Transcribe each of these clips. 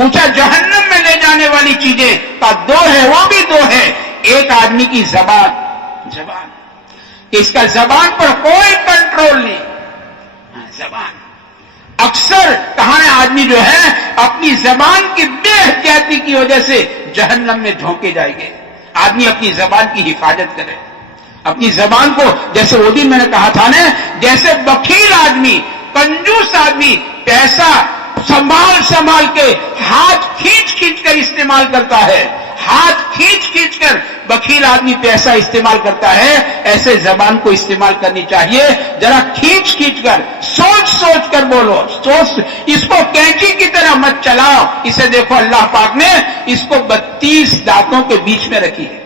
پوچھا جہنم میں لے جانے والی چیزیں کا دو ہے، وہ بھی دو ہے. ایک آدمی کی زبان اس کا زبان پر کوئی کنٹرول نہیں. زبان اکثر کہاں ہے آدمی جو ہے اپنی زبان کی بے احتیاطی کی وجہ سے جہنم میں دھونکے جائیں گے. آدمی اپنی زبان کی حفاظت کرے، اپنی زبان کو، جیسے وہ دن میں نے کہا تھا نا، جیسے بخیل آدمی، کنجوس آدمی پیسہ سنبھال کے ہاتھ کھینچ کر استعمال کرتا ہے، ہاتھ کھینچ کر بخیل آدمی پیسہ استعمال کرتا ہے، ایسے زبان کو استعمال کرنی چاہیے. ذرا کھینچ کر سوچ کر بولو. اس کو کینچی کی طرح مت چلاؤ. اسے دیکھو اللہ پاک نے اس کو 32 دانتوں کے بیچ میں رکھی ہے.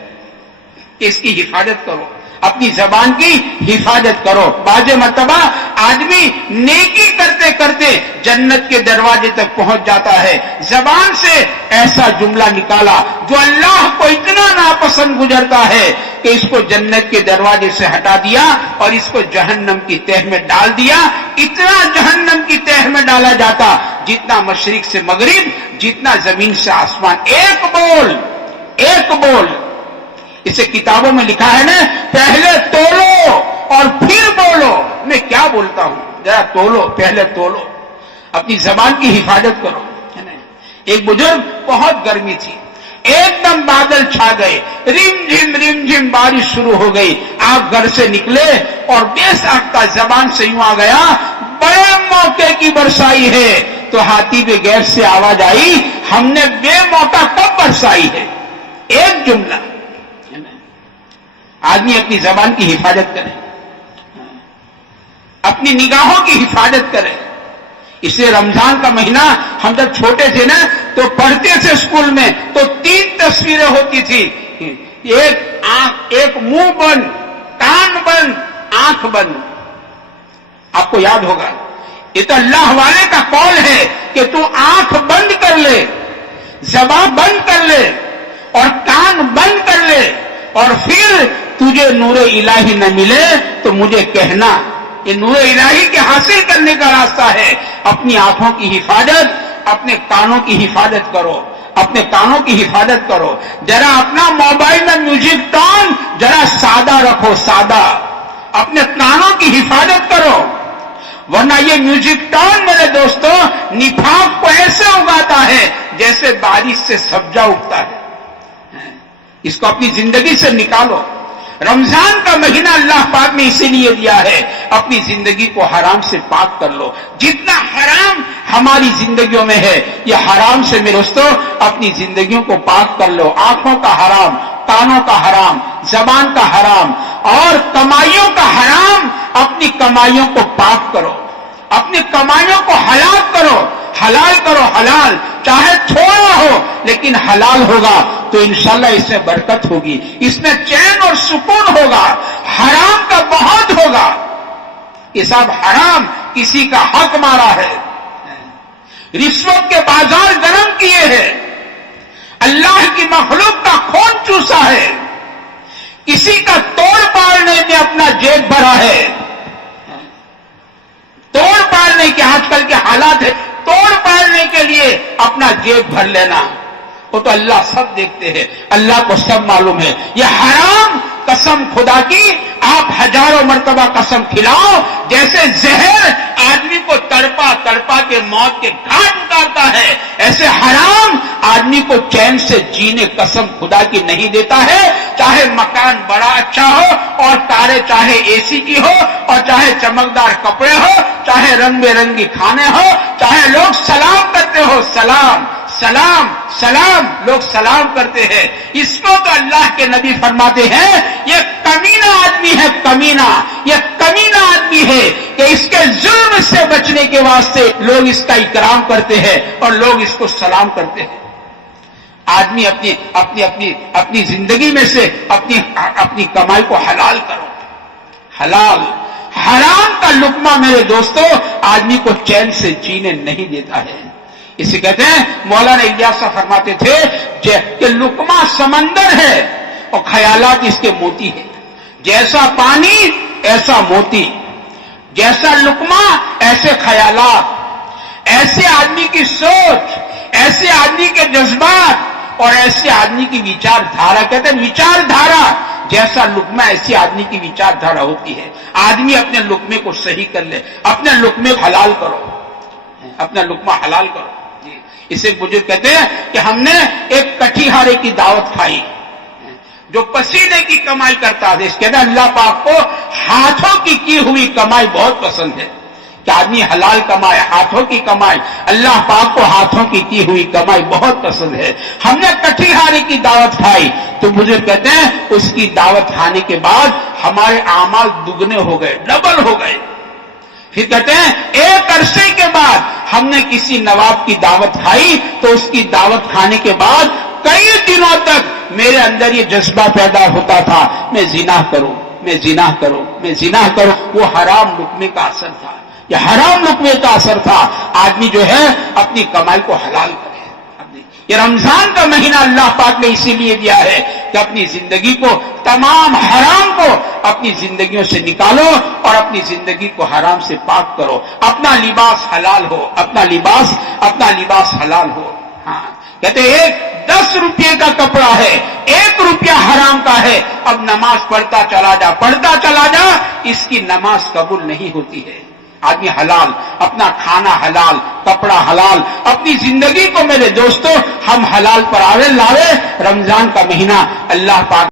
اس کی حفاظت کرو، اپنی زبان کی حفاظت کرو. بعض مرتبہ آدمی نیکی کرتے کرتے جنت کے دروازے تک پہنچ جاتا ہے. زبان سے ایسا جملہ نکالا جو اللہ کو اتنا ناپسند گزرتا ہے کہ اس کو جنت کے دروازے سے ہٹا دیا اور اس کو جہنم کی تہ میں ڈال دیا. اتنا جہنم کی تہ میں ڈالا جاتا جتنا مشرق سے مغرب، جتنا زمین سے آسمان. ایک بول. اسے کتابوں میں لکھا ہے نا، پہلے تولو اور پھر بولو. میں کیا بولتا ہوں، ذرا پہلے تولو. اپنی زبان کی حفاظت کرو. ایک بزرگ، بہت گرمی تھی، ایک دم بادل چھا گئے، رم جھم بارش شروع ہو گئی. آپ گھر سے نکلے اور بے ساختہ زبان سے یوں آ گیا، بڑے موقع کی برسائی ہے. تو ہاتھی پہ گیس سے آواز آئی، ہم نے بے موقع کب برسائی ہے. ایک جملہ. آدمی اپنی زبان کی حفاظت کرے، اپنی نگاہوں کی حفاظت کرے. اس لیے رمضان کا مہینہ ہم جب چھوٹے تھے نا تو پڑھتے تھے اسکول میں تو 3 تصویریں ہوتی تھی. ایک منہ بند، کان بند، آنکھ بند. آپ کو یاد ہوگا، یہ تو اللہ والے کا قول ہے کہ تو آنکھ بند کر لے، زبان بند کر لے اور کان بند کر لے، اور پھر تجھے نور الہی نہ ملے تو مجھے کہنا. یہ نور الہی کے حاصل کرنے کا راستہ ہے. اپنی آنکھوں کی حفاظت، اپنے کانوں کی حفاظت کرو، اپنے کانوں کی حفاظت کرو. ذرا اپنا موبائل میں میوزک ٹون ذرا سادہ رکھو، سادہ. اپنے کانوں کی حفاظت کرو، ورنہ یہ میوزک ٹون میرے دوستو نفاق کو ایسے اگاتا ہے جیسے بارش سے سبزہ اگتا ہے. اس کو اپنی زندگی سے نکالو. رمضان کا مہینہ اللہ پاک نے اسی لیے دیا ہے، اپنی زندگی کو حرام سے پاک کر لو. جتنا حرام ہماری زندگیوں میں ہے، یہ حرام سے میرے دوستو اپنی زندگیوں کو پاک کر لو. آنکھوں کا حرام، کانوں کا حرام، زبان کا حرام اور کمائیوں کا حرام. اپنی کمائیوں کو پاک کرو، اپنی کمائیوں کو حلال کرو. حلال کرو، حلال چاہے تھوڑا ہو لیکن حلال ہوگا تو انشاءاللہ اس میں برکت ہوگی، اس میں چین اور سکون ہوگا. حرام کا بہت ہوگا. یہ سب حرام کسی کا حق مارا ہے، رشوت کے بازار گرم کیے ہیں، اللہ کی مخلوق کا خون چوسا ہے، کسی کا توڑ پاڑنے میں اپنا جیب بھرا ہے. توڑ پاڑنے کے آج کل کے حالات ہے، توڑ پاڑنے کے لیے اپنا جیب بھر لینا. وہ تو اللہ سب دیکھتے ہیں، اللہ کو سب معلوم ہے. یہ حرام قسم خدا کی آپ ہزاروں مرتبہ قسم کھلاؤ، جیسے زہر آدمی کو تڑپا کے موت کے گھاٹ اتارتا ہے، ایسے حرام آدمی کو چین سے جینے قسم خدا کی نہیں دیتا ہے. چاہے مکان بڑا اچھا ہو اور کاریں چاہے اے سی کی ہو اور چاہے چمکدار کپڑے ہو، چاہے رنگ برنگی کھانے ہو، چاہے لوگ سلام کرتے ہو، سلام سلام سلام لوگ سلام کرتے ہیں. اس کو تو اللہ کے نبی فرماتے ہیں یہ کمینہ آدمی ہے، کمینہ. یہ کمینہ آدمی ہے کہ اس کے ظلم سے بچنے کے واسطے لوگ اس کا اکرام کرتے ہیں اور لوگ اس کو سلام کرتے ہیں. آدمی اپنی زندگی میں سے اپنی کمائی کو حلال کرو. حلال حرام کا لقمہ میرے دوستو آدمی کو چین سے جینے نہیں دیتا ہے. اسے کہتے ہیں، مولانا الیاس صاحب فرماتے تھے کہ لقمہ سمندر ہے اور خیالات اس کے موتی ہے. جیسا پانی ایسا موتی، جیسا لقمہ ایسے خیالات. ایسے آدمی کی سوچ، ایسے آدمی کے جذبات اور ایسے آدمی کی وچار دھارا، کہتے ہیں وچار دھارا جیسا لقمہ ایسی آدمی کی وچار دھارا ہوتی ہے. آدمی اپنے لقمے کو صحیح کر لے، اپنے لقمے کو حلال کرو، اپنا لقمہ حلال کرو. اسے بزرگ کہتے ہیں کہ ہم نے ایک کٹھیہارے کی دعوت کھائی جو پسینے کی کمائی کرتا ہے. کہتے ہیں اللہ پاک کو ہاتھوں کی ہوئی کمائی بہت پسند ہے کہ آدمی حلال کمائے، ہاتھوں کی کمائی. اللہ پاک کو ہاتھوں کی ہوئی کمائی بہت پسند ہے. ہم نے کٹھیہارے کی دعوت کھائی تو بزرگ کہتے ہیں اس کی دعوت کھانے کے بعد ہمارے اعمال دگنے ہو گئے، ڈبل ہو گئے. پھر کہتے ہیں ایک عرصے کے بعد ہم نے کسی نواب کی دعوت کھائی تو اس کی دعوت کھانے کے بعد کئی دنوں تک میرے اندر یہ جذبہ پیدا ہوتا تھا میں زنا کروں، میں زنا کروں، میں زنا کروں. وہ حرام لقمے کا اثر تھا، یہ حرام لقمے کا اثر تھا. آدمی جو ہے اپنی کمائی کو حلال کرے. یہ رمضان کا مہینہ اللہ پاک نے اسی لیے دیا ہے کہ اپنی زندگی کو، تمام حرام کو اپنی زندگیوں سے نکالو اور اپنی زندگی کو حرام سے پاک کرو. اپنا لباس حلال ہو، اپنا لباس حلال ہو. ہاں کہتے ایک 10 روپے کا کپڑا ہے، 1 روپیہ حرام کا ہے. اب نماز پڑھتا چلا جا، اس کی نماز قبول نہیں ہوتی ہے. آدمی حلال، اپنا کھانا حلال، کپڑا حلال، اپنی زندگی کو میرے دوستوں ہم حلال پر لاوے. رمضان کا مہینہ اللہ پاک